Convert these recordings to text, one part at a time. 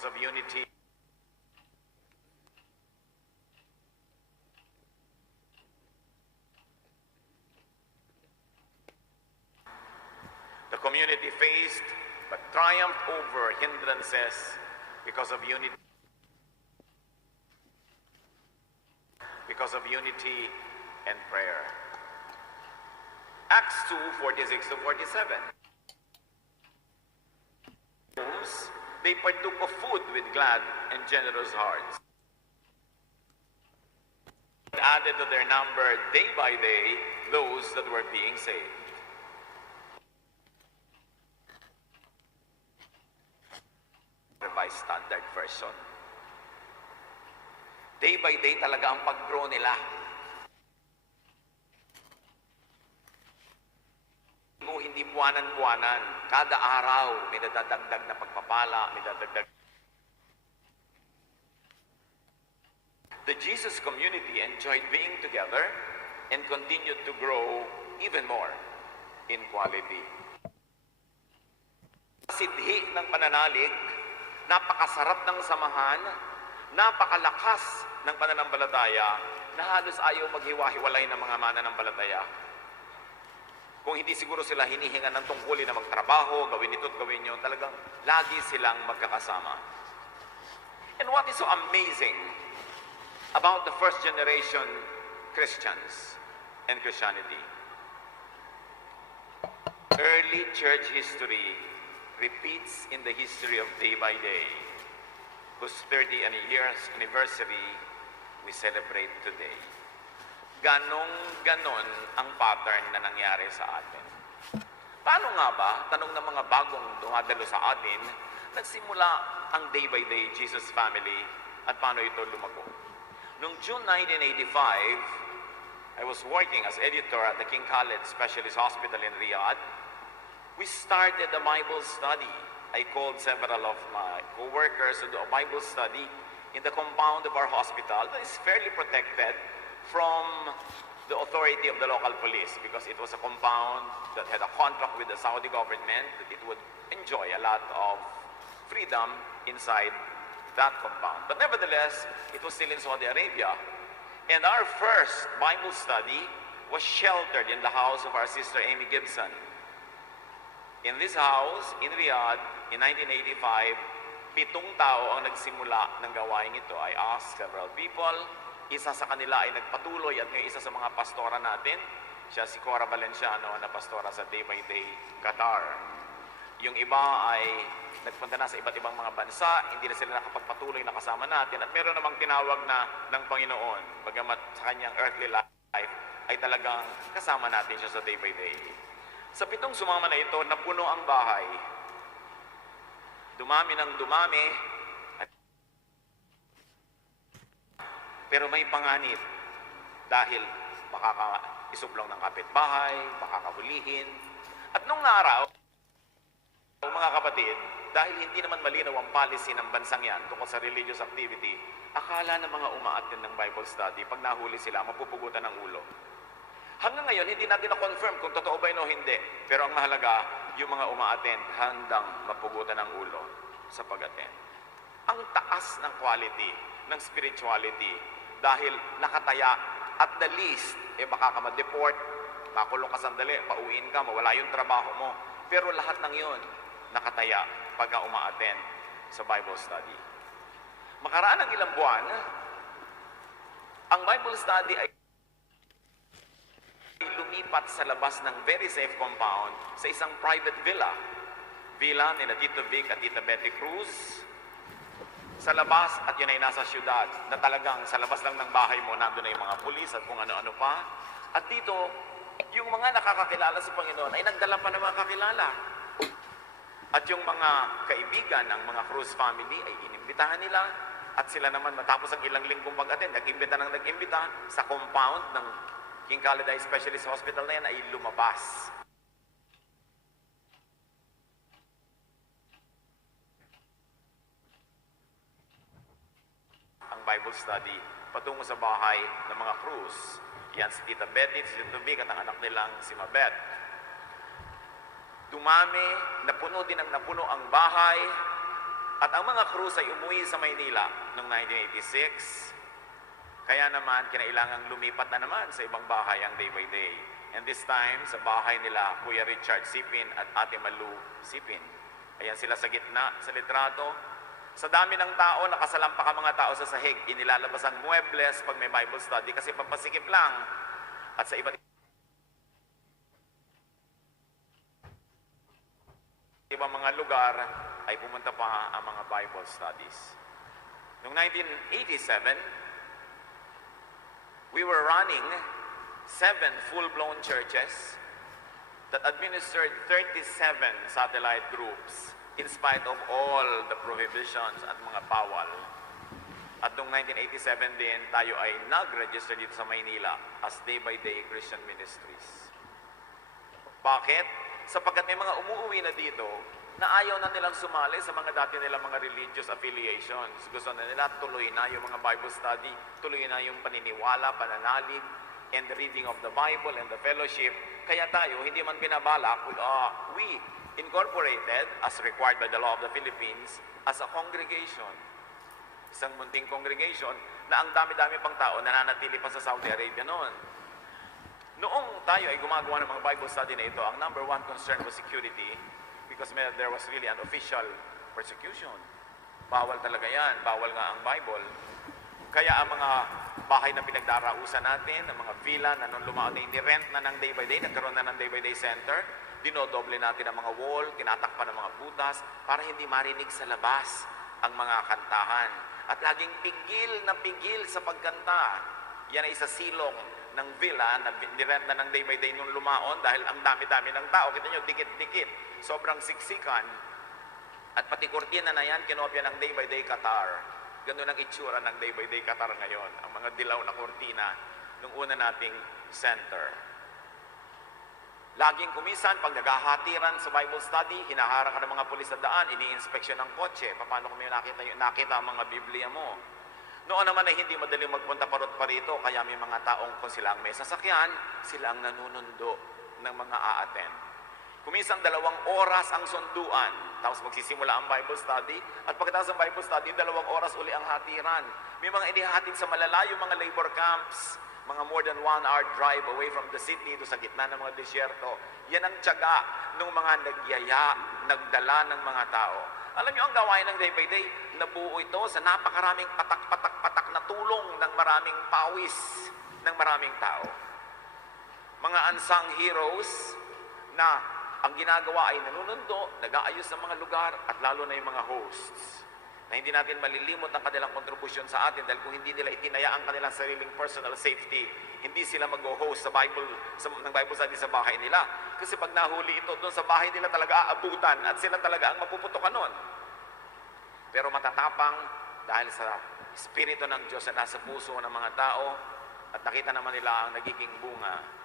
because of unity. The community faced but triumphed over hindrances because of unity. Because of unity and prayer. Acts 2:46-47. They partook of food with glad and generous hearts. Added to their number day by day those that were being saved. Revised Standard Version. Day by day talaga ang pag-grow nila. Hindi buwanan-buwanan. Kada araw, may nadadagdag na pagpapala, may nadadagdag. The Jesus community enjoyed being together and continued to grow even more in quality. Sidhi ng pananalig, napakasarap ng samahan, napakalakas ng pananampalataya na halos ayaw maghiwa-hiwalay ng mga mananampalataya. Kung hindi siguro sila hinihingan ng tungkulin na magtrabaho, gawin ito at gawin yun, talagang lagi silang magkakasama. And what is so amazing about the first generation Christians and Christianity? Early church history repeats in the history of day by day, whose 30th anniversary we celebrate today. Ganon ang pattern na nangyari sa atin. Paano nga ba, tanong ng mga bagong dumadalo sa atin, nagsimula ang day by day Jesus family at paano ito lumago? Noong June 1985, I was working as editor at the King Khaled Specialist Hospital in Riyadh. We started a Bible study. I called several of my co-workers to do a Bible study in the compound of our hospital that is fairly protected from the authority of the local police because it was a compound that had a contract with the Saudi government that it would enjoy a lot of freedom inside that compound. But nevertheless, it was still in Saudi Arabia. And our first Bible study was sheltered in the house of our sister Amy Gibson. In this house, in Riyadh, in 1985, 7 tao ang nagsimula ng gawain ito. I asked several people. Isa sa kanila ay nagpatuloy at ngayon isa sa mga pastora natin, siya si Cora Valenciano na pastora sa Day by Day, Qatar. Yung iba ay nagpunta na sa iba't ibang mga bansa, hindi na sila nakapagpatuloy na kasama natin at meron namang tinawag na ng Panginoon, bagamat sa kanyang earthly life ay talagang kasama natin siya sa Day by Day. Sa 7 sumama na ito, napuno ang bahay. Dumami ng dumami. Pero may panganib dahil baka isublong ng kapitbahay, baka kahulihin. At nung araw, mga kapatid, dahil hindi naman malinaw ang policy ng bansang yan tungkol sa religious activity, akala ng mga umaattend ng Bible study, pag nahuli sila, mapupugutan ng ulo. Hanggang ngayon, hindi natin na-confirm kung totoo ba yun o hindi. Pero ang mahalaga, yung mga umaattend, handang mapugutan ng ulo sa pag-attend. Ang taas ng quality, ng spirituality, dahil nakataya at the least, baka ka ma-deport, makulong ka sandali, pauwiin ka, mawala yung trabaho mo. Pero lahat ng yun, nakataya pagka uma-attend sa Bible study. Makaraan ng ilang buwan, ang Bible study ay lumipat sa labas ng very safe compound sa isang private villa. Villa ni Tito Vic at Tita Betty Cruz. Sa labas at yun ay nasa syudad na talagang sa labas lang ng bahay mo, nandun na yung mga pulis at kung ano-ano pa. At dito, yung mga nakakakilala sa Panginoon ay nagdala pa ng mga kakilala. At yung mga kaibigan ng mga Cruz family ay inimbitahan nila. At sila naman matapos ang ilang linggong pag-attend, nag-imbita ng nag-imbita sa compound ng King Khaled Specialist Hospital na yan ay lumabas. Bible study patungo sa bahay ng mga Cruz. Yan si Tita Betty, si Tito Vic at ang anak nilang si Mabet. Dumami, napuno din ang napuno ang bahay At ang mga krus ay umuwi sa Maynila noong 1986. Kaya naman, kinailangang lumipat na naman sa ibang bahay ang Day by Day. And this time, sa bahay nila, Kuya Richard Sipin at Ate Malu Sipin. Ayan sila sa gitna, sa litrato. Sa dami ng tao, nakasalampak ang mga tao sa sahig. Inilalabas ang muebles pag may Bible study kasi pampasikip lang. At sa iba't ibang mga lugar ay pumunta pa ang mga Bible studies. Noong 1987, we were running 7 full-blown churches that administered 37 satellite groups in spite of all the prohibitions at mga bawal. At noong 1987 din, tayo ay nag-register dito sa Maynila as Day by Day Christian Ministries. Bakit? Sapagkat may mga umuwi na dito na ayaw na nilang sumali sa mga dati nilang mga religious affiliations. Gusto na nila tuloy na yung mga Bible study, tuloy na yung paniniwala, pananalig, and the reading of the Bible and the fellowship. Kaya tayo, hindi man binabalak, we incorporated, as required by the law of the Philippines, as a congregation. Isang munting congregation na ang dami-dami pang tao nananatili pa sa Saudi Arabia noon. Noong tayo ay gumagawa ng mga Bible study na ito, ang number one concern was security because there was really an official persecution. Bawal talaga yan. Bawal nga ang Bible. Kaya ang mga bahay na pinagdarausan natin, ang mga villa na nung lumaon na ni-rent na ng Day by Day, nagkaroon na ng Day by Day Center, dinodoble natin ang mga wall, tinatakpan ng mga butas para hindi marinig sa labas ang mga kantahan. At laging pigil sa pagkanta. Yan ay isa silong ng villa na nirent na ng Day by Day nung lumaon dahil ang dami-dami ng tao. Kita nyo, dikit-dikit. Sobrang siksikan. At pati kurtina na yan, kinopya ng Day by Day Qatar. Ganun ang itsura ng Day by Day Qatar ngayon. Ang mga dilaw na kurtina nung una nating center. Laging kumisan, pag naghahatiran sa Bible study, hinaharang ka ng mga pulis sa daan, ini-inspeksyon ng kotse. Paano kung may nakita ang mga Biblia mo? Noon naman ay hindi madaling magpunta parot pa rito, kaya may mga taong kung sila ang may sasakyan, sila ang nanunundo ng mga aaten. Kuminsan 2 oras ang sunduan, tapos magsisimula ang Bible study, at pagkatapos ng Bible study, 2 oras uli ang hatiran. May mga inihatid sa malalayo mga labor camps, mga more than 1 hour drive away from the city to sa gitna ng mga disyerto. Yan ang tiyaga ng mga nagyaya, nagdala ng mga tao. Alam niyo ang gawain ng Day by Day, nabuo ito sa napakaraming patak na tulong ng maraming pawis ng maraming tao. Mga unsung heroes na ang ginagawa ay nanunundo, nag-aayos ng mga lugar, at lalo na yung mga hosts. Na hindi natin malilimot ang kanilang kontribusyon sa atin dahil kung hindi nila itinaya ang kanilang sariling personal safety, hindi sila mag-host ng Bible study sa bahay nila. Kasi pag nahuli ito, doon sa bahay nila talaga aabutan at sila talaga ang mapuputokan nun. Pero matatapang dahil sa Espiritu ng Diyos na nasa puso ng mga tao at nakita naman nila ang nagiging bunga.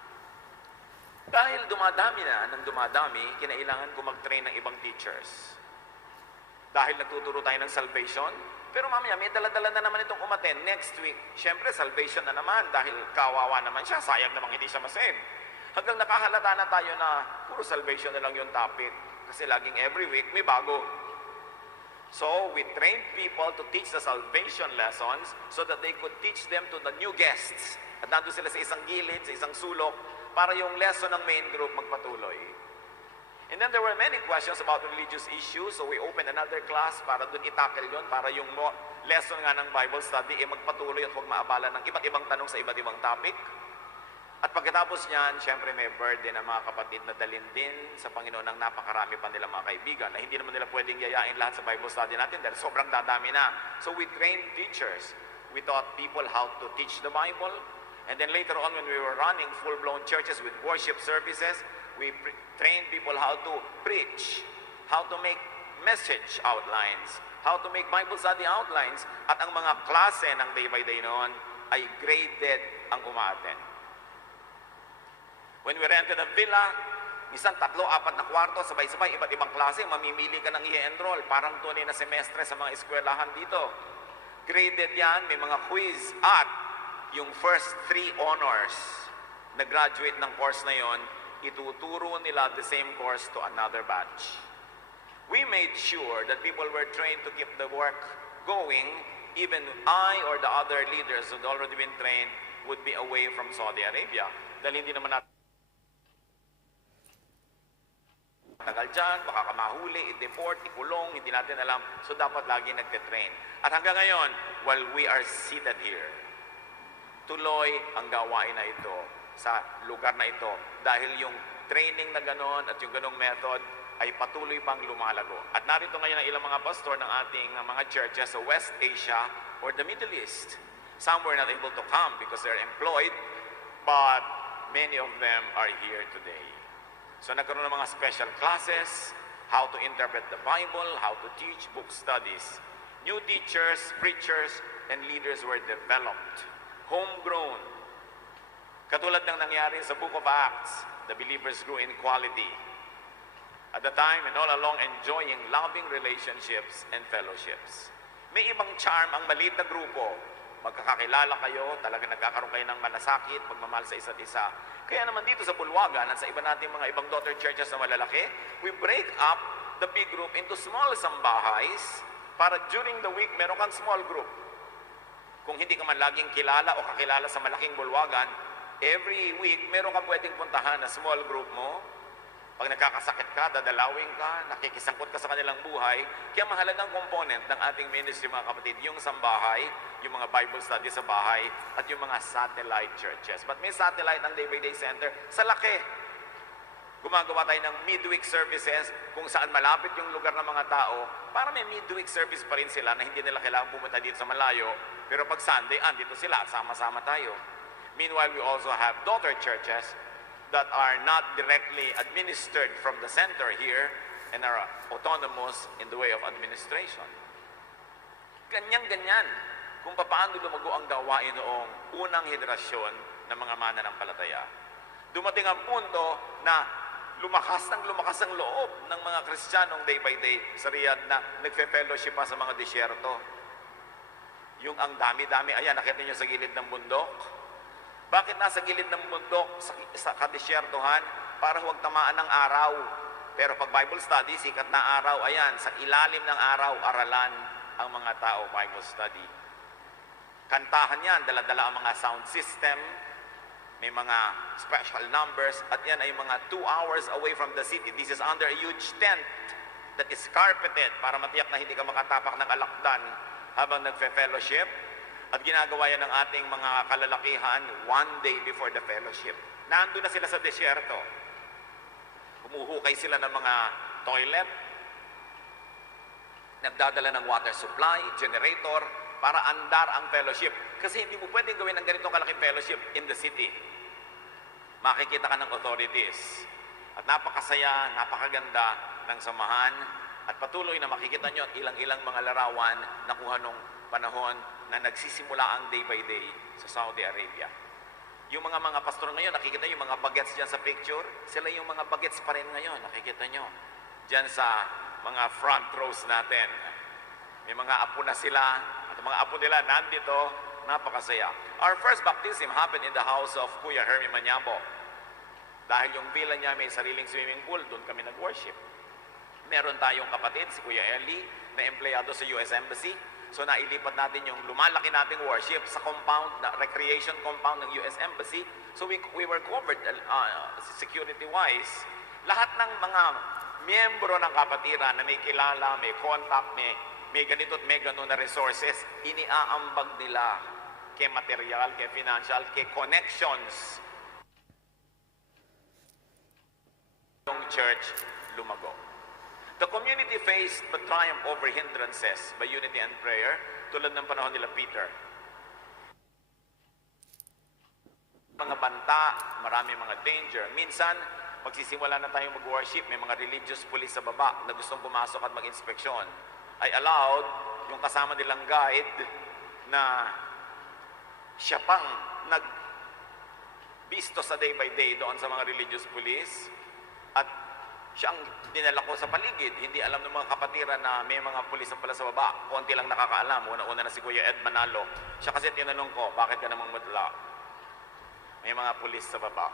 Dahil dumadami na ng dumadami, kinailangan ko mag-train ng ibang teachers. Dahil nagtuturo tayo ng salvation, pero mamaya may dala-dala na naman itong umaten. Next week, syempre salvation na naman dahil kawawa naman siya, sayang namang hindi siya masave. Hanggang nakahalata na tayo na puro salvation na lang yung topic. Kasi laging every week may bago. So, we trained people to teach the salvation lessons so that they could teach them to the new guests. At nandun sila sa isang gilid, sa isang sulok, para yung lesson ng main group magpatuloy. And then there were many questions about religious issues, so we opened another class para dun itakil yun, para yung lesson nga ng Bible study magpatuloy at huwag maabala ng iba't ibang tanong sa iba't ibang topic. At pagkatapos niyan, syempre may burden ng mga kapatid na dalhin din sa Panginoon ng napakarami pa nilang mga kaibigan na hindi naman nila pwedeng yayain lahat sa Bible study natin dahil sobrang dadami na. So we trained teachers. We taught people how to teach the Bible. And then later on, when we were running full-blown churches with worship services, we trained people how to preach, how to make message outlines, how to make Bible study outlines. At ang mga klase ng Day by Day noon ay graded ang umaten. When we rented a villa, minsan 3, 4 na kwarto, sabay-sabay, iba't ibang klase, mamimili ka ng i-enroll. Parang tunay na semestre sa mga eskwelahan dito. Graded yan, may mga quiz at yung first 3 honors na graduate ng course na yon, ituturo nila the same course to another batch. we made sure that people were trained to keep the work going. Even I or the other leaders who had already been trained would be away from Saudi Arabia. Dahil hindi naman natin tagal dyan, baka ka mahuli, i-deport, ikulong, hindi natin alam. So dapat lagi nagte-train. At hanggang ngayon, while we are seated here, tuloy ang gawain na ito sa lugar na ito. Dahil yung training na ganon at yung ganong method ay patuloy pang lumalago. At narito ngayon ang ilang mga pastor ng ating mga churches sa West Asia or the Middle East. Some were not able to come because they're employed, but many of them are here today. So nagkaroon ng mga special classes, how to interpret the Bible, how to teach book studies. New teachers, preachers, and leaders were developed, homegrown. Katulad ng nangyari sa Book of Acts, the believers grew in quality. At the time and all along enjoying loving relationships and fellowships. May ibang charm ang maliit na grupo. Magkakakilala kayo, talagang nagkakaroon kayo ng malasakit, pagmamahal sa isa't isa. Kaya naman dito sa Bulwagan at sa iba nating mga ibang daughter churches na malalaki, we break up the big group into small sambahays para during the week meron kang small group. Kung hindi ka man laging kilala o kakilala sa malaking Bulwagan, every week meron kang pwedeng puntahan na small group mo. Pag nagkakasakit ka, dadalawin ka, nakikisangkot ka sa kanilang buhay. Kaya mahalagang component ng ating ministry, mga kapatid, yung sambahay, yung mga Bible study sa bahay, at yung mga satellite churches. But may satellite ang Day-by-Day Center sa laki. Gumagawa tayo ng midweek services kung saan malapit yung lugar ng mga tao para may midweek service pa rin sila na hindi nila kailangan pumunta dito sa malayo. Pero pag Sunday, andito sila at sama-sama tayo. Meanwhile, we also have daughter churches that are not directly administered from the center here and are autonomous in the way of administration. Ganyan-ganyan kung paano lumago ang gawain noong unang henerasyon ng mga mananampalataya. Dumating ang punto na lumakas ang loob ng mga Kristiyanong day by day sa Riyadh na nagfe-fellowship pa sa mga disyerto. Yung ang dami-dami, ayan, nakita niyo sa gilid ng bundok. Bakit nasa gilid ng bundok sa kadisyertohan? Para huwag tamaan ng araw. Pero pag Bible study, sikat na araw, ayan, sa ilalim ng araw, aralan ang mga tao, Bible study. Kantahan yan, dala-dala ang mga sound system, may mga special numbers, at yan ay mga 2 hours away from the city. This is under a huge tent that is carpeted para matiyak na hindi ka makatapak ng alakdan habang nagfe-fellowship. At ginagawa yan ng ating mga kalalakihan one day before the fellowship. Nandun na sila sa desyerto. Humuhukay sila ng mga toilet, nagdadala ng water supply, generator, para andar ang fellowship. Kasi hindi mo pwedeng gawin ang ganitong kalaking fellowship in the city. Makikita ka ng authorities. At napakasaya, napakaganda ng samahan. At patuloy na makikita nyo at ilang-ilang mga larawan na kuha nung panahon na nagsisimula ang day by day sa Saudi Arabia. Yung mga pastor ngayon, nakikita yung mga bagets dyan sa picture, sila yung mga bagets pa rin ngayon, nakikita nyo. Dyan sa mga front rows natin. May mga apo na sila, at mga apo nila nandito, napakasaya. Our first baptism happened in the house of Kuya Hermie Manyabo. Dahil yung villa niya may sariling swimming pool, doon kami nag-worship. Meron tayong kapatid, si Kuya Eli, na empleyado sa US Embassy. So nailipat natin yung lumalaki nating worship sa compound, na recreation compound ng US Embassy. So we were covered security-wise. Lahat ng mga miyembro ng kapatiran na may kilala, may contact, may ganito at may gano'n na resources, iniaambag nila kay material, kay financial, kay connections. Yung church lumago. The community faced but triumphed over hindrances by unity and prayer, tulad ng panahon nila Peter. Mga banta, marami mga danger. Minsan, magsisimula na tayong mag-worship, may mga religious police sa baba na gustong pumasok at mag-inspeksyon. Ay allowed yung kasama nilang guide na siya pang nag-bisto sa day by day doon sa mga religious police. At siyang dinala ko sa paligid. Hindi alam ng mga kapatiran na may mga pulis na pala sa baba. Konti lang nakakaalam. Una-una na si Kuya Ed Manalo. Siya kasi tinanong ko, bakit ka namang madala? May mga pulis sa baba.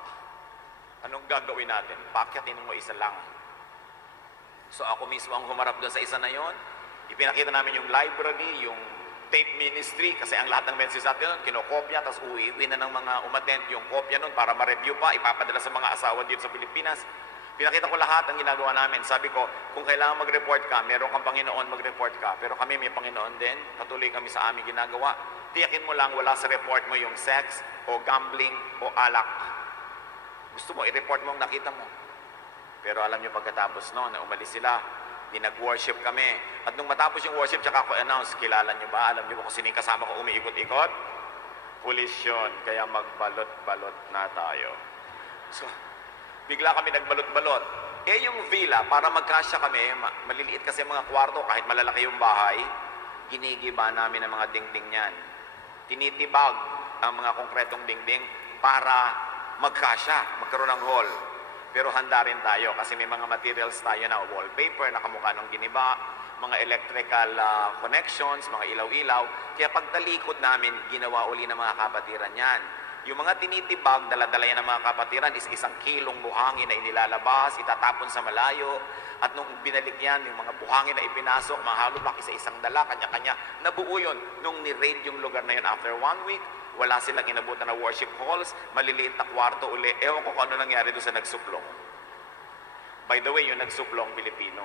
Anong gagawin natin? Pakyatin mo isa lang. So ako mismo ang humarap doon sa isa na yon. Ipinakita namin yung library, yung tape ministry, kasi ang lahat ng messages natin nun, kinokopya, tapos uwi na ng mga umattend yung kopya nun para ma-review pa, ipapadala sa mga asawa dito sa Pilipinas. Pinakita ko lahat ang ginagawa namin. Sabi ko, kung kailangan mag-report ka, meron kang Panginoon, mag-report ka. Pero kami may Panginoon din, patuloy kami sa aming ginagawa. Tiyakin mo lang, wala sa report mo yung sex, o gambling, o alak. Gusto mo, i-report mo ang nakita mo. Pero alam niyo pagkatapos noon, umalis sila, nag-worship kami. At nung matapos yung worship, tsaka ako announce, kilala niyo ba? Alam niyo ba kung sino yung kasama ko umiikot-ikot? Pulis yun, kaya magbalot-balot na tayo. So, bigla kami nagbalot-balot. Yung villa, para magkasya kami, maliliit kasi mga kwarto, kahit malalaki yung bahay, ginigiba namin ang mga dingding niyan. Tinitibag ang mga konkretong dingding para magkasya, magkaroon ng hall. Pero handa rin tayo kasi may mga materials tayo na wallpaper, nakamukha ng giniba, mga electrical connections, mga ilaw-ilaw. Kaya pagtalikod namin, ginawa uli ng mga kapatiran yan. Yung mga tinitibag, dala-dala yan ng mga kapatiran is 1 kilong buhangin na inilalabas, itatapon sa malayo. At nung binalik yan, yung mga buhangin na ipinasok, mahalulaki sa isang dala, kanya-kanya, nabuo yun. Nung ni-raid yung lugar na yun after 1 week, wala silang inabutan na worship halls, maliliit na kwarto uli. Ewan ko kung ano nangyari doon sa nagsuplong. By the way, yung nagsuplong, Pilipino.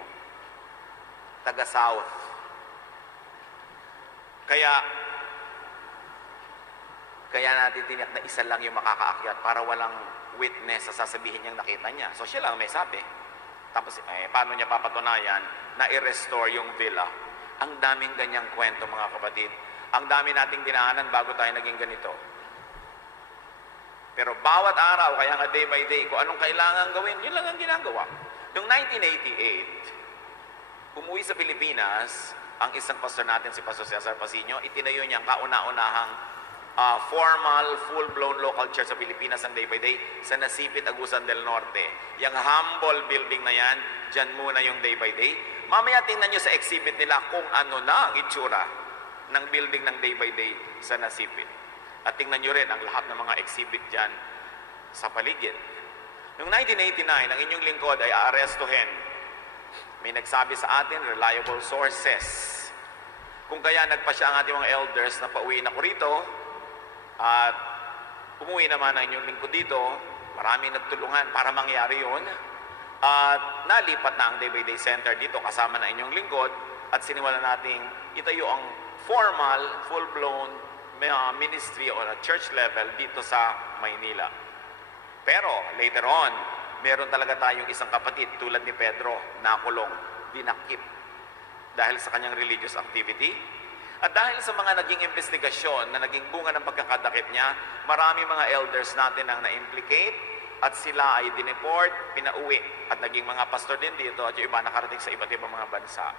Taga-South. Kaya natin tiniyak na isa lang yung makakaakyat para walang witness sa sasabihin niyang nakita niya. So siya lang may sabi. Tapos paano niya papatunayan na i-restore yung villa? Ang daming ganyang kwento, mga kapatid. Ang dami nating dinaanan bago tayo naging ganito. Pero bawat araw, kaya nga day by day, kung anong kailangan gawin, yun lang ang ginagawa. Noong 1988, umuwi sa Pilipinas, ang isang pastor natin, si Pastor Cesar Pasino, itinayo niya ang kauna-unahang formal, full-blown local church sa Pilipinas ang day by day sa Nasipit, Agusan del Norte. Yung humble building na yan, dyan muna yung day by day. Mamaya tingnan nyo sa exhibit nila kung ano na ang itsura ng building ng day by day sa Nasipit. At tingnan nyo rin ang lahat ng mga exhibit dyan sa paligid. Noong 1989, ang inyong lingkod ay aarestuhin. May nagsabi sa atin, reliable sources. Kung kaya nagpasya ang ating mga elders na pauwiin ako rito, at umuwi naman ang inyong lingkod dito, maraming nagtulungan para mangyari yun. At nalipat na ang day by day center dito kasama na inyong lingkod at sinimulan nating itayo ang formal, full-blown ministry or church level dito sa Maynila. Pero later on, meron talaga tayong isang kapatid tulad ni Pedro, nakulong, dinakip dahil sa kanyang religious activity. At dahil sa mga naging investigasyon na naging bunga ng pagkakadakip niya, marami mga elders natin ang na-implicate at sila ay dineport, pinauwi at naging mga pastor din dito at yung iba nakarating sa iba't ibang mga bansa.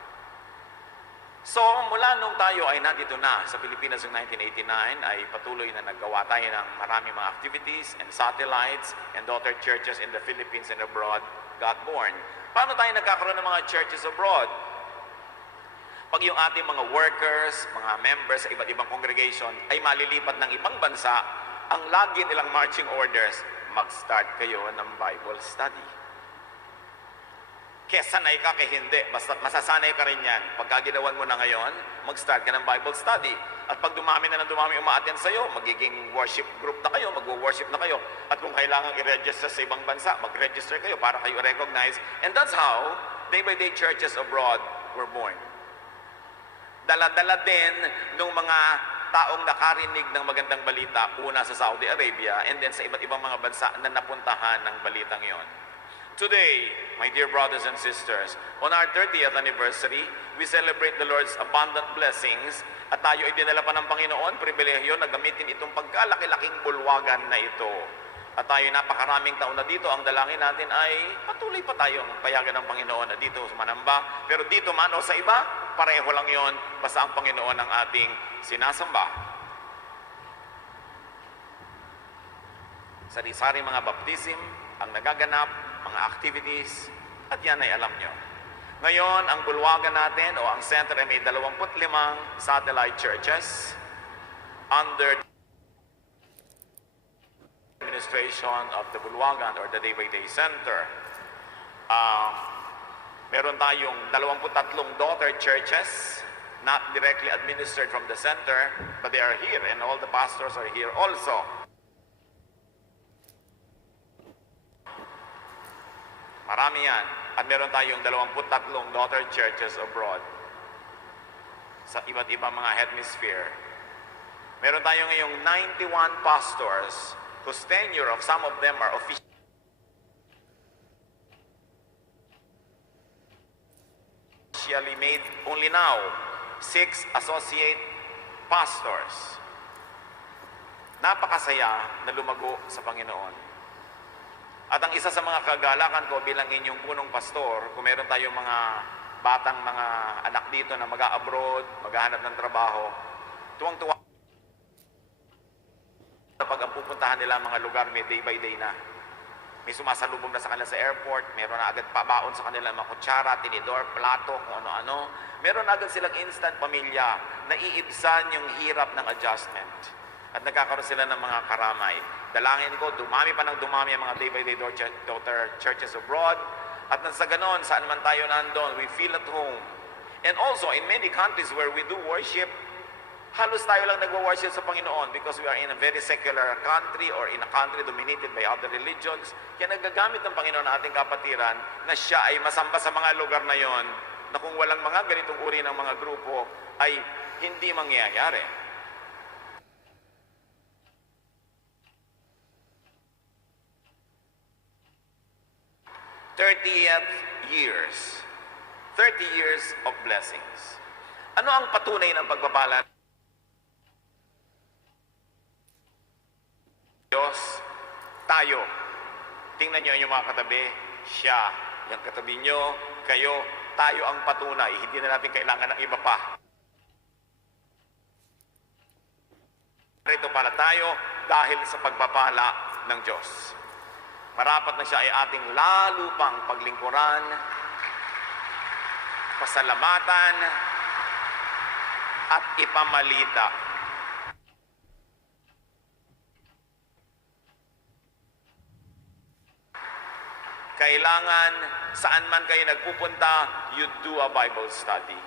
So, mula nung tayo ay nandito na sa Pilipinas noong 1989, ay patuloy na naggawa tayo ng maraming mga activities and satellites and daughter churches in the Philippines and abroad got born. Paano tayo nagkakaroon ng mga churches abroad? Pag yung ating mga workers, mga members sa iba't ibang congregation ay malilipat ng ibang bansa, ang lagi nilang marching orders, mag-start kayo ng Bible study. Kaya sanay ka kay hindi, basta masasanay ka rin yan. Pagka ginawan mo na ngayon, mag-start ka ng Bible study. At pag dumami na ng dumami umaattend sa'yo, magiging worship group na kayo, mag-worship na kayo. At kung kailangan i-register sa ibang bansa, mag-register kayo para kayo recognize. And that's how day-by-day churches abroad were born. Dala-dala din ng mga taong nakarinig ng magandang balita, una sa Saudi Arabia, and then sa iba't ibang mga bansa na napuntahan ng balitang yon. Today, my dear brothers and sisters, on our 30th anniversary, we celebrate the Lord's abundant blessings at tayo ay dinala pa ng Panginoon, pribilehyo na gamitin itong pagkalaki-laking bulwagan na ito. At tayo napakaraming taon na dito, ang dalangin natin ay patuloy pa tayong payagan ng Panginoon na dito manamba. Pero dito man o sa iba, pareho lang yon, basta ang Panginoon ang ating sinasamba. Sari-sari mga baptism ang nagaganap, mga activities, at yan ay alam nyo. Ngayon, ang bulwagan natin o ang center ay may 25 satellite churches under the administration of the Bulwagan or the Day by Day Center. Meron tayong 23 daughter churches, not directly administered from the center, but they are here and all the pastors are here also. Marami yan. At meron tayong 23 daughter churches abroad sa iba't ibang mga hemisphere. Meron tayo ngayong 91 pastors whose tenure of some of them are officially made only now. 6 associate pastors. Napakasaya na lumago sa Panginoon. At ang isa sa mga kagalakan ko bilang inyong punong pastor, kung meron tayong mga batang mga anak dito na mag-a-abroad, maghahanap ng trabaho, tuwang-tuwa kapag ang pupuntahan nila mga lugar may day by day na. May sumasalubong na sa kanila sa airport, meron na agad pabaon sa kanila mga kutsara, tinidor, plato, kung ano-ano. Meron na agad silang instant pamilya na iibsan yung hirap ng adjustment. At nagkakaroon sila ng mga karamay. Dalangin ko, dumami pa ng dumami ang mga day by day daughter churches abroad. At nang sa ganon, saan man tayo nandun, we feel at home. And also, in many countries where we do worship, halos tayo lang nagwo-worship sa Panginoon because we are in a very secular country or in a country dominated by other religions. Kaya nagagamit ng Panginoon na ating kapatiran na siya ay masamba sa mga lugar na yon na kung walang mga ganitong uri ng mga grupo ay hindi mangyayari. Years. 30 years of blessings. Ano ang patunay ng pagpapala? Diyos, tayo. Tingnan niyo yung mga katabi. Siya, yung katabi niyo, kayo, tayo ang patunay. Hindi na natin kailangan ng iba pa. Ito pala tayo dahil sa pagpapala ng Diyos. Marapat na siya ay ating lalo pang paglingkuran, pasalamatan, at ipamalita. Kailangan, saan man kayo nagpupunta, you do a Bible study.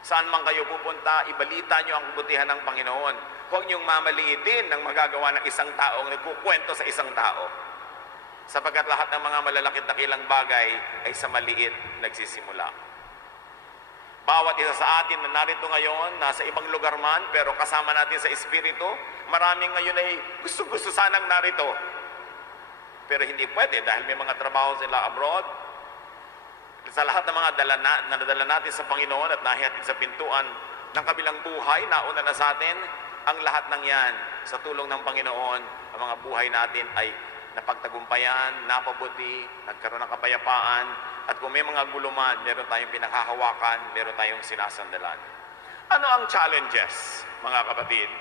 Saan man kayo pupunta, ibalita nyo ang kabutihan ng Panginoon. Huwag niyong mamaliitin ng magagawa ng isang taong nagkukwento sa isang tao. Sapagkat lahat ng mga malalakit na kilang bagay ay sa maliit nagsisimula. Bawat isa sa atin na narito ngayon, nasa ibang lugar man, pero kasama natin sa Espiritu, maraming ngayon ay gusto-gusto sanang narito. Pero hindi pwede dahil may mga trabaho sila abroad. Sa lahat ng mga nadala natin sa Panginoon at nahihatid sa pintuan ng kabilang buhay, nauna na sa atin, ang lahat ng yan, sa tulong ng Panginoon, ang mga buhay natin ay napagtagumpayan, napabuti, nagkaroon ng kapayapaan, at kung may mga guluman, meron tayong pinaghahawakan, meron tayong sinasandalan. Ano ang challenges, mga kapatid?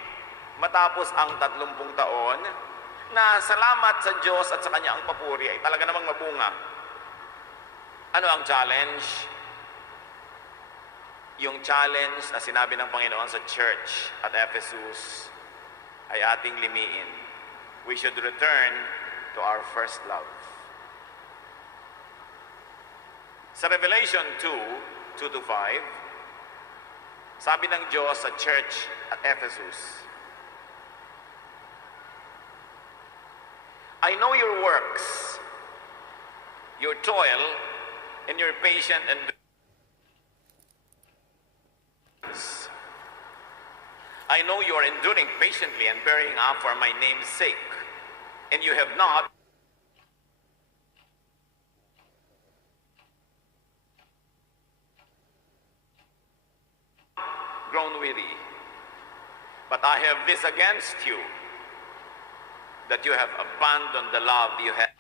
Matapos ang 30 taon, na salamat sa Diyos at sa Kanya ang papuri ay talaga namang mabunga. Ano ang challenge? Yung challenge na sinabi ng Panginoon sa church at Ephesus ay ating limiin. We should return to our first love. Sa Revelation 2:2-5, sabi ng Diyos sa church at Ephesus, I know your works, your toil, and your patient endurance. I know you are enduring patiently and bearing up for my name's sake, and you have not grown weary. But I have this against you, that you have abandoned the love you had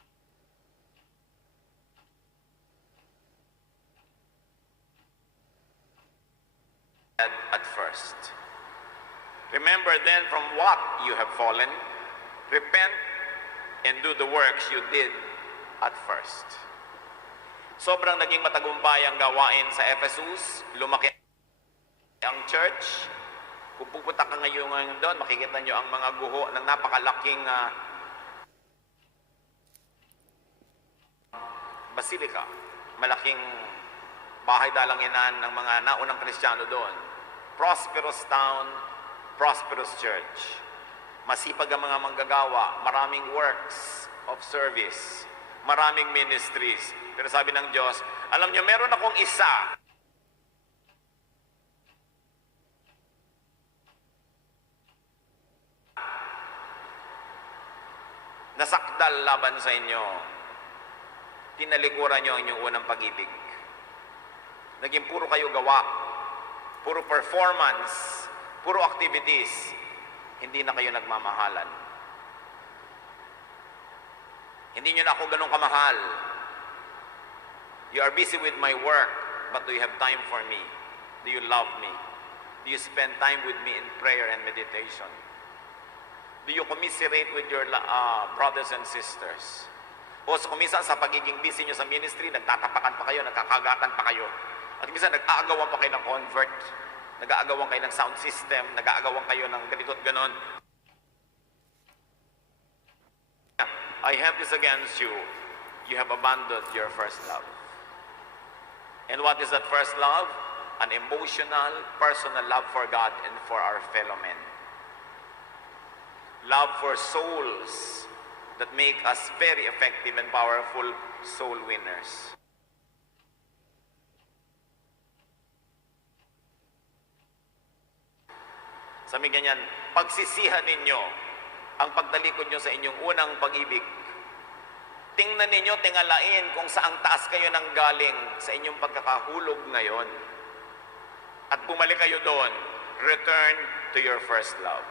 at first. Remember then from what you have fallen, repent and do the works you did at first. Sobrang naging matagumpay ang gawain sa Ephesus, lumaki ang church. Kung pupunta ka ngayon doon, makikita nyo ang mga guho ng napakalaking basilika, malaking bahay dalanginan ng mga naunang Kristiyano doon. Prosperous town, prosperous church. Masipag ang mga manggagawa, maraming works of service, maraming ministries. Pero sabi ng Diyos, alam niyo, meron akong isa. Nasakdal laban sa inyo. Tinalikuran niyo ang inyong unang pag-ibig. Naging puro kayo gawa, puro performance, puro activities. Hindi na kayo nagmamahalan. Hindi nyo na ako ganun kamahal. You are busy with my work, but do you have time for me? Do you love me? Do you spend time with me in prayer and meditation? Do you commiserate with your brothers and sisters? O so, kuminsan sa pagiging busy nyo sa ministry, nagtatapakan pa kayo, nagkakagatan pa kayo. At minsan nag-aagawan pa kayo ng convert, nag-aagawan kayo ng sound system, nag-aagawan kayo ng ganito't ganon. I have this against you. You have abandoned your first love. And what is that first love? An emotional, personal love for God and for our fellow men. Love for souls that make us very effective and powerful soul winners. Sabi ganyan, pagsisihan ninyo ang pagtalikod nyo sa inyong unang pag-ibig. Tingnan ninyo, tingalain kung saang taas kayo nang galing sa inyong pagkakahulog ngayon. At bumalik kayo doon, return to your first love.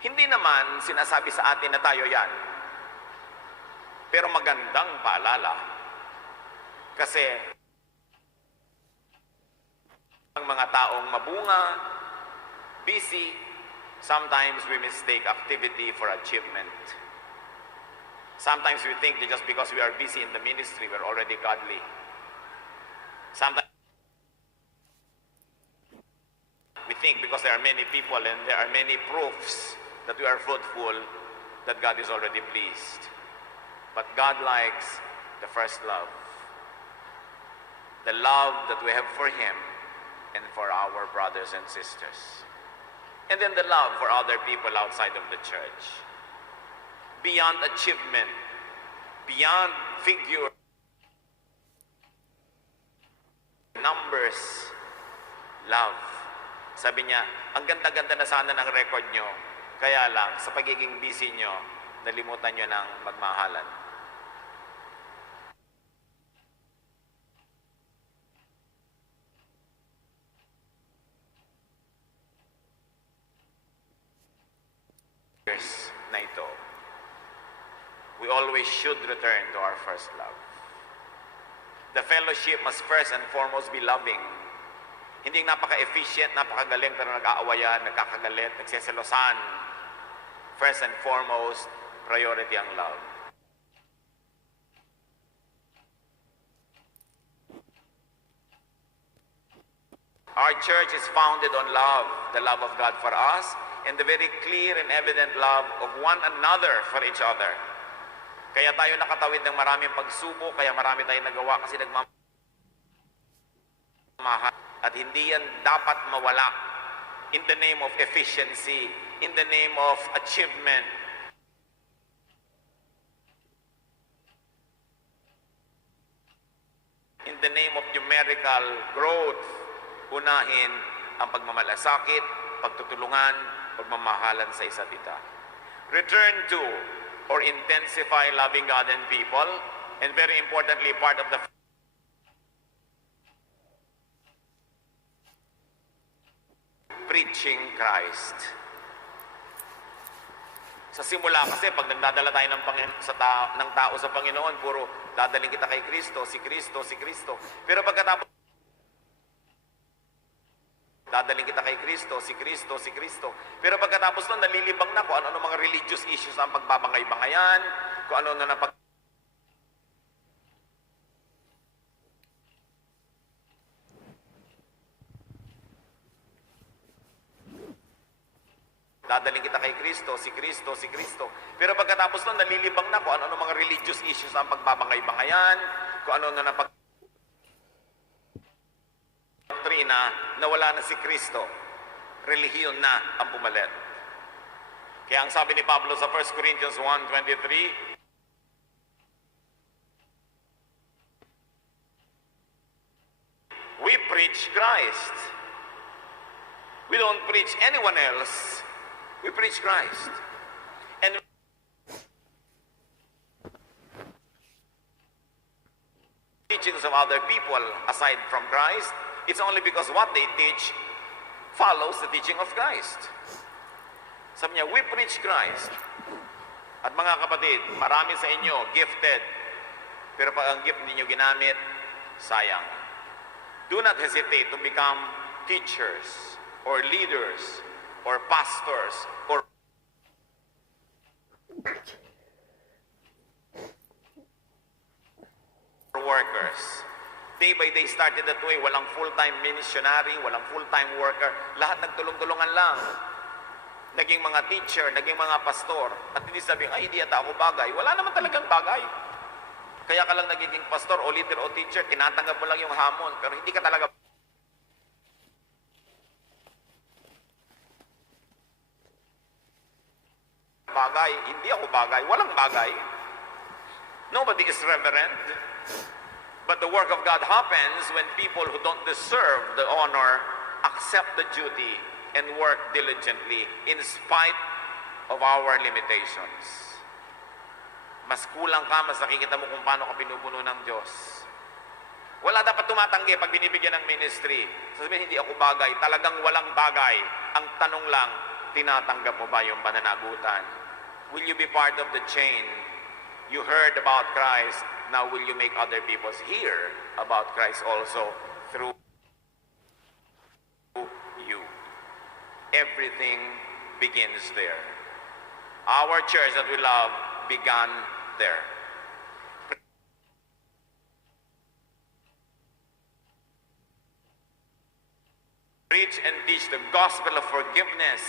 Hindi naman sinasabi sa atin na tayo yan. Pero magandang paalala. Kasi ang mga taong mabunga, busy, sometimes we mistake activity for achievement. Sometimes we think that just because we are busy in the ministry, we're already godly. Sometimes we think because there are many people and there are many proofs that we are fruitful, that God is already pleased. But God likes the first love. The love that we have for Him and for our brothers and sisters. And then the love for other people outside of the church. Beyond achievement, beyond figure, numbers, love. Sabi niya, ang ganda-ganda na sana ng record nyo. Kaya lang, sa pagiging busy nyo, nalimutan nyo ng magmahalan. Na ito, we always should return to our first love. The fellowship must first and foremost be loving. Hindi napaka-efficient, napakagaling, pero nag-aawayan, nagkakagalit, nagseselosan. First and foremost, priority ang love. Our church is founded on love, the love of God for us, and the very clear and evident love of one another for each other. Kaya tayo nakatawid ng maraming pagsubok, kaya marami tayong nagawa kasi nagmamahal. At hindi yan dapat mawala in the name of efficiency, in the name of achievement. In the name of numerical growth, unahin ang pagmamalasakit, pagtutulungan, pagmamahalan sa isa't isa. Return to or intensify loving God and people, and very importantly, part of the preaching Christ. Sa simula kasi, pag nagdadala tayo ng tao sa Panginoon, puro dadaling kita kay Kristo, si Kristo, si Kristo. Pero pagkatapos, dadaling kita kay Kristo, si Kristo, si Kristo. Pero pagkatapos nun, nalilibang na kung ano mga religious issues ang pagbabangay-bangayan, kung ano na pag... Dadaling kita kay Kristo, si Kristo, si Kristo. Pero pagkatapos nun, nalilibang na kung ano-ano mga religious issues ang pagbabangay-bangayan, kung ano-ano na doktrina na wala na si Kristo. Relihiyon na ang pumalit. Kaya ang sabi ni Pablo sa 1 Corinthians 1:23, we preach Christ. We don't preach anyone else. We preach Christ. And teachings of other people aside from Christ, it's only because what they teach follows the teaching of Christ. Sabi niya, we preach Christ. At mga kapatid, marami sa inyo gifted. Pero pag ang gift ninyo ginamit, sayang. Do not hesitate to become teachers or leaders or pastors or workers. Day by day started that way. Walang full-time missionary, walang full-time worker. Lahat nagtulong-tulungan lang. Naging mga teacher, naging mga pastor. At hindi sabing, ay, hindi ata ako bagay. Wala naman talagang bagay. Kaya ka lang nagiging pastor o leader o teacher, tinatanggap mo lang yung hamon, pero hindi ka talaga bagay. Hindi ako bagay. Walang bagay. Nobody is reverend. But the work of God happens when people who don't deserve the honor accept the duty and work diligently in spite of our limitations. Mas kulang ka, mas nakikita mo kung paano ka pinupuno ng Diyos. Wala dapat tumatanggi pag binibigyan ng ministry. Sasabihin, hindi ako bagay. Talagang walang bagay. Ang tanong lang, tinatanggap mo ba yung pananagutan? Will you be part of the chain? You heard about Christ. Now will you make other people hear about Christ also through you? Everything begins there. Our church that we love began there. Preach and teach the gospel of forgiveness,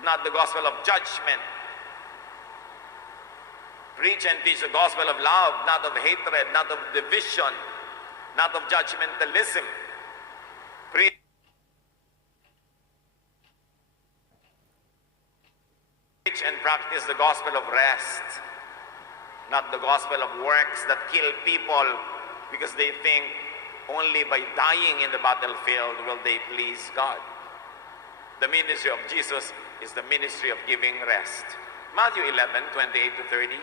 not the gospel of judgment. Preach and teach the gospel of love, not of hatred, not of division, not of judgmentalism. Preach and practice the gospel of rest, not the gospel of works that kill people because they think only by dying in the battlefield will they please God. The ministry of Jesus is the ministry of giving rest. Matthew 11:28-30.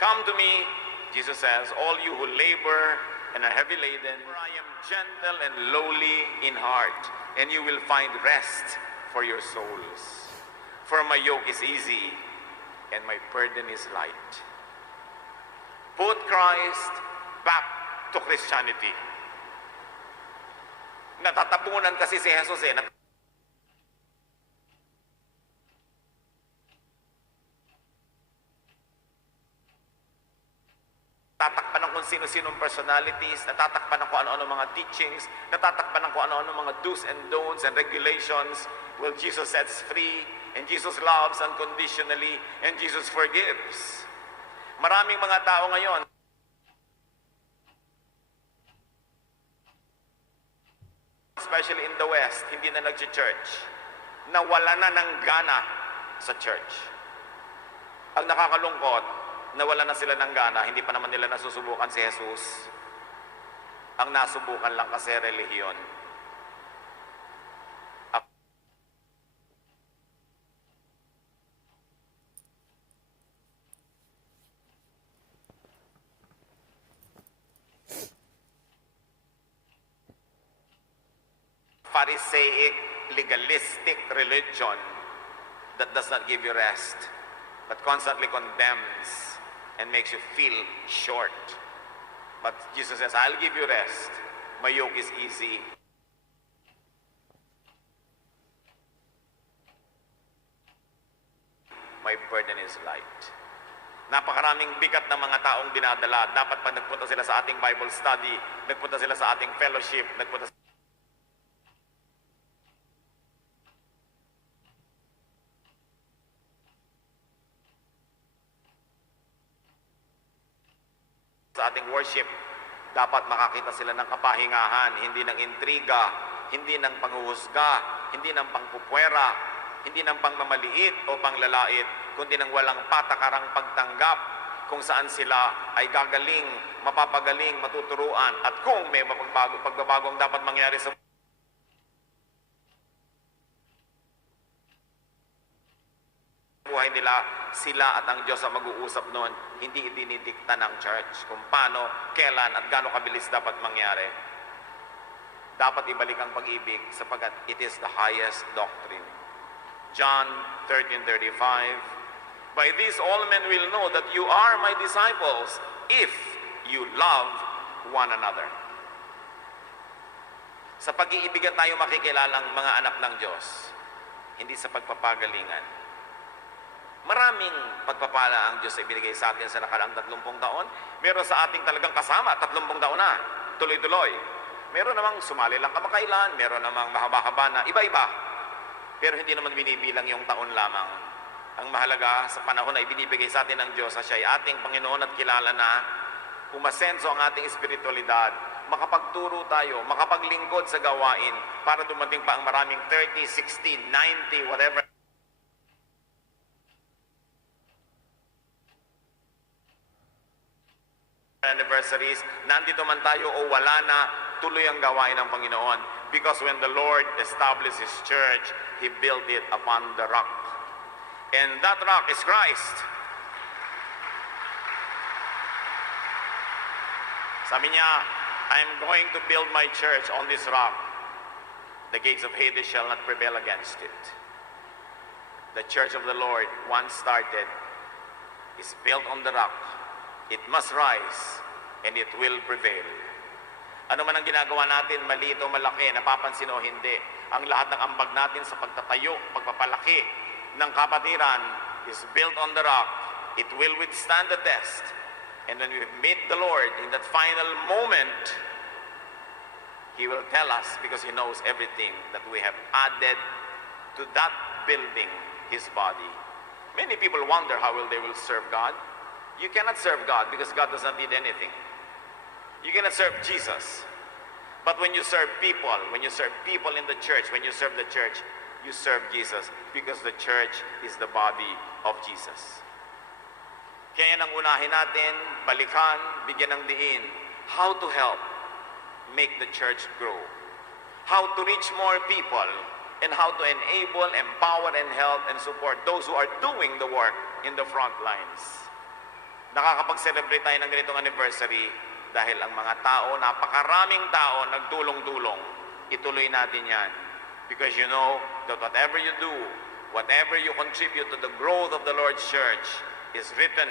Come to me, Jesus says, all you who labor and are heavy laden, for I am gentle and lowly in heart, and you will find rest for your souls. For my yoke is easy and my burden is light. Put Christ back to Christianity. Natatabunan kasi si Jesus natatakpan ng kung sino-sinong personalities, natatakpan ng kung ano-ano mga teachings, natatakpan ng kung ano-ano mga do's and don'ts and regulations. Well, Jesus sets free, and Jesus loves unconditionally, and Jesus forgives. Maraming mga tao ngayon, especially in the West, hindi na nag-church, nawala na ng gana sa church. Ang nakakalungkot, nawala na sila ng gana, hindi pa naman nila nasusubukan si Jesus. Ang nasubukan lang kasi relihiyon. Pharisaic, legalistic religion that does not give you rest, but constantly condemns and makes you feel short. But Jesus says, I'll give you rest. My yoke is easy. My burden is light. Napakaraming bigat ng mga taong dinadala. Dapat pag nagpunta sila sa ating Bible study, nagpunta sila sa ating fellowship, nagpunta sa ating worship, dapat makakita sila ng kapahingahan, hindi ng intriga, hindi ng panghuhusga, hindi ng pangpupwera, hindi ng pangmamaliit o panglalait, kundi ng walang patakarang pagtanggap kung saan sila ay gagaling, mapapagaling, matuturuan, at kung may pagbabagong dapat mangyari sa buhay nila, sila at ang Diyos ang mag-uusap noon, hindi idinidikta ng church kung paano, kailan at gaano kabilis dapat mangyari. Dapat ibalik ang pag-ibig sapagkat it is the highest doctrine. John 13:35, "By this all men will know that you are my disciples, if you love one another." Sa pag-iibigan tayo makikilala ang mga anak ng Diyos, hindi sa pagpapagalingan. Maraming pagpapala ang Diyos ay binigay sa atin sa nakaraang 30 taon. Meron sa ating talagang kasama, 30 taon na, tuloy-tuloy. Meron namang sumali lang kamakailan, meron namang mahaba-haba na, iba-iba. Pero hindi naman binibilang yung taon lamang. Ang mahalaga sa panahon na ibinibigay sa atin ng Diyos na siya ay ating Panginoon at kilala na, umasenso ang ating espiritualidad, makapagturo tayo, makapaglingkod sa gawain, para dumating pa ang maraming 30, 60, 90, whatever anniversaries, nandito man tayo o wala na, tuloy ang gawain ng Panginoon. Because when the Lord established His church, He built it upon the rock. And that rock is Christ. Sabi niya, I am going to build my church on this rock. The gates of Hades shall not prevail against it. The church of the Lord, once started, is built on the rock. It must rise, and it will prevail. Ano man ang ginagawa natin, maliit o malaki, napapansin o hindi, ang lahat ng ambag natin sa pagtatayo, pagpapalaki ng kapatiran is built on the rock. It will withstand the test. And when we meet the Lord in that final moment, He will tell us, because He knows everything, that we have added to that building His body. Many people wonder how they will serve God. You cannot serve God because God does not need anything. You cannot serve Jesus. But when you serve people in the church, when you serve the church, you serve Jesus because the church is the body of Jesus. Kaya nang unahin natin, balikan, bigyan ng diin, how to help make the church grow. How to reach more people and how to enable, empower, and help and support those who are doing the work in the front lines. Nakakapag-celebrate tayo ng ganitong anniversary dahil ang mga tao, napakaraming tao, nagdulong-dulong. Ituloy natin yan. Because you know that whatever you do, whatever you contribute to the growth of the Lord's church is written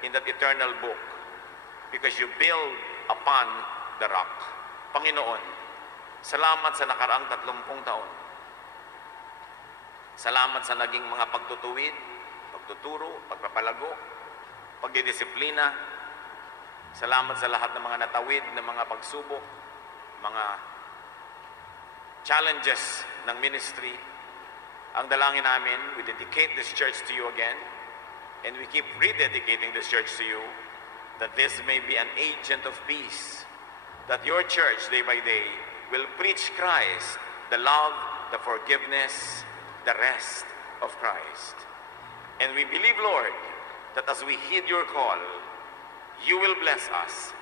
in that eternal book. Because you build upon the rock. Panginoon, salamat sa nakaraang 30 taon. Salamat sa naging mga pagtutuwid, pagtuturo, pagpapalago, pagdidisiplina. Salamat sa lahat ng mga natawid, ng mga pagsubok, mga challenges ng ministry. Ang dalangin namin, we dedicate this church to you again, and we keep rededicating this church to you, that this may be an agent of peace, that your church, day by day, will preach Christ, the love, the forgiveness, the rest of Christ. And we believe, Lord, that as we heed your call, you will bless us.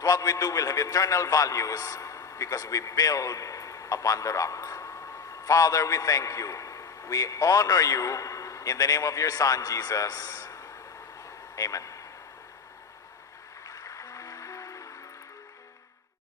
What we do will have eternal values because we build upon the rock. Father, we thank you. We honor you in the name of your Son, Jesus. Amen.